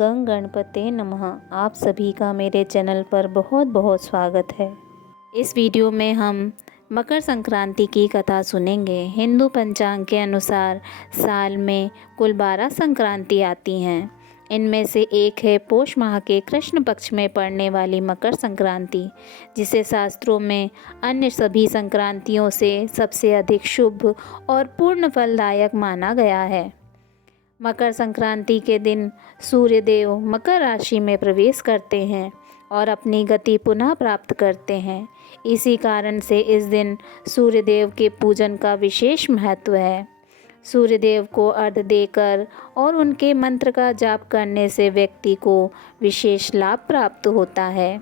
गं गणपते नमः। आप सभी का मेरे चैनल पर बहुत बहुत स्वागत है। इस वीडियो में हम मकर संक्रांति की कथा सुनेंगे। हिंदू पंचांग के अनुसार साल में कुल 12 संक्रांति आती हैं। इनमें से एक है पोष माह के कृष्ण पक्ष में पड़ने वाली मकर संक्रांति, जिसे शास्त्रों में अन्य सभी संक्रांतियों से सबसे अधिक शुभ और पूर्ण फलदायक माना गया है। मकर संक्रांति के दिन सूर्यदेव मकर राशि में प्रवेश करते हैं और अपनी गति पुनः प्राप्त करते हैं। इसी कारण से इस दिन सूर्यदेव के पूजन का विशेष महत्व है। सूर्यदेव को अर्घ्य देकर और उनके मंत्र का जाप करने से व्यक्ति को विशेष लाभ प्राप्त होता है।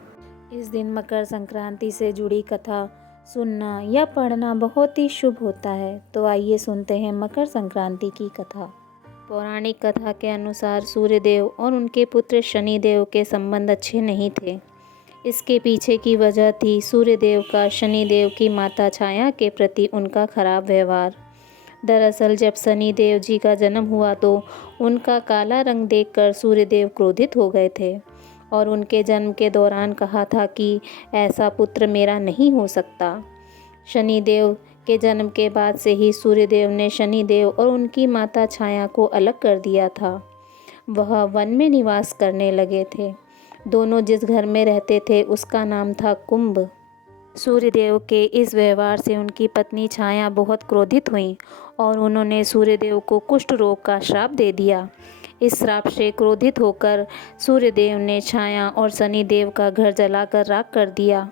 इस दिन मकर संक्रांति से जुड़ी कथा सुनना या पढ़ना बहुत ही शुभ होता है। तो आइए सुनते हैं मकर संक्रांति की कथा। पौराणिक कथा के अनुसार सूर्यदेव और उनके पुत्र शनिदेव के संबंध अच्छे नहीं थे। इसके पीछे की वजह थी सूर्यदेव का शनिदेव की माता छाया के प्रति उनका खराब व्यवहार। दरअसल जब शनिदेव जी का जन्म हुआ तो उनका काला रंग देखकर सूर्यदेव क्रोधित हो गए थे और उनके जन्म के दौरान कहा था कि ऐसा पुत्र मेरा नहीं हो सकता। शनिदेव के जन्म के बाद से ही सूर्यदेव ने शनिदेव और उनकी माता छाया को अलग कर दिया था। वह वन में निवास करने लगे थे। दोनों जिस घर में रहते थे उसका नाम था कुंभ। सूर्यदेव के इस व्यवहार से उनकी पत्नी छाया बहुत क्रोधित हुई और उन्होंने सूर्यदेव को कुष्ठ रोग का श्राप दे दिया। इस श्राप से क्रोधित होकर सूर्यदेव ने छाया और शनिदेव का घर जलाकर राख कर दिया।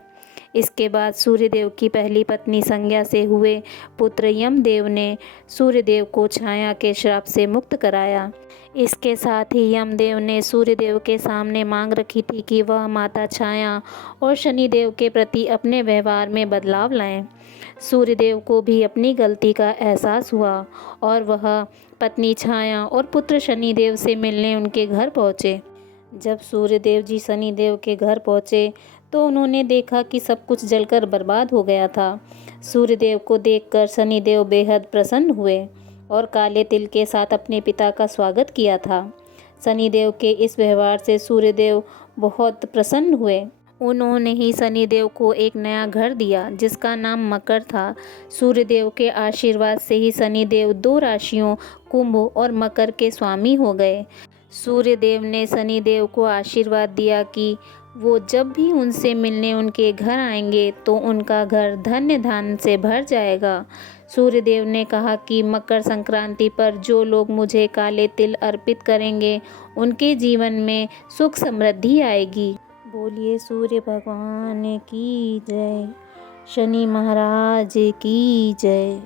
इसके बाद सूर्यदेव की पहली पत्नी संज्ञा से हुए पुत्र यमदेव ने सूर्यदेव को छाया के श्राप से मुक्त कराया। इसके साथ ही यमदेव ने सूर्यदेव के सामने मांग रखी थी कि वह माता छाया और शनिदेव के प्रति अपने व्यवहार में बदलाव लाएं। सूर्यदेव को भी अपनी गलती का एहसास हुआ और वह पत्नी छाया और पुत्र शनिदेव से मिलने उनके घर पहुँचे। जब सूर्यदेव जी शनिदेव के घर पहुँचे तो उन्होंने देखा कि सब कुछ जलकर बर्बाद हो गया था। सूर्यदेव को देखकर शनिदेव बेहद प्रसन्न हुए और काले तिल के साथ अपने पिता का स्वागत किया था। शनिदेव के इस व्यवहार से सूर्यदेव बहुत प्रसन्न हुए। उन्होंने ही शनिदेव को एक नया घर दिया जिसका नाम मकर था। सूर्यदेव के आशीर्वाद से ही शनिदेव 2 राशियों कुंभ और मकर के स्वामी हो गए। सूर्यदेव ने शनिदेव को आशीर्वाद दिया कि वो जब भी उनसे मिलने उनके घर आएंगे तो उनका घर धन्य धान्य से भर जाएगा। सूर्यदेव ने कहा कि मकर संक्रांति पर जो लोग मुझे काले तिल अर्पित करेंगे उनके जीवन में सुख समृद्धि आएगी। बोलिए सूर्य भगवान की जय, शनि महाराज की जय।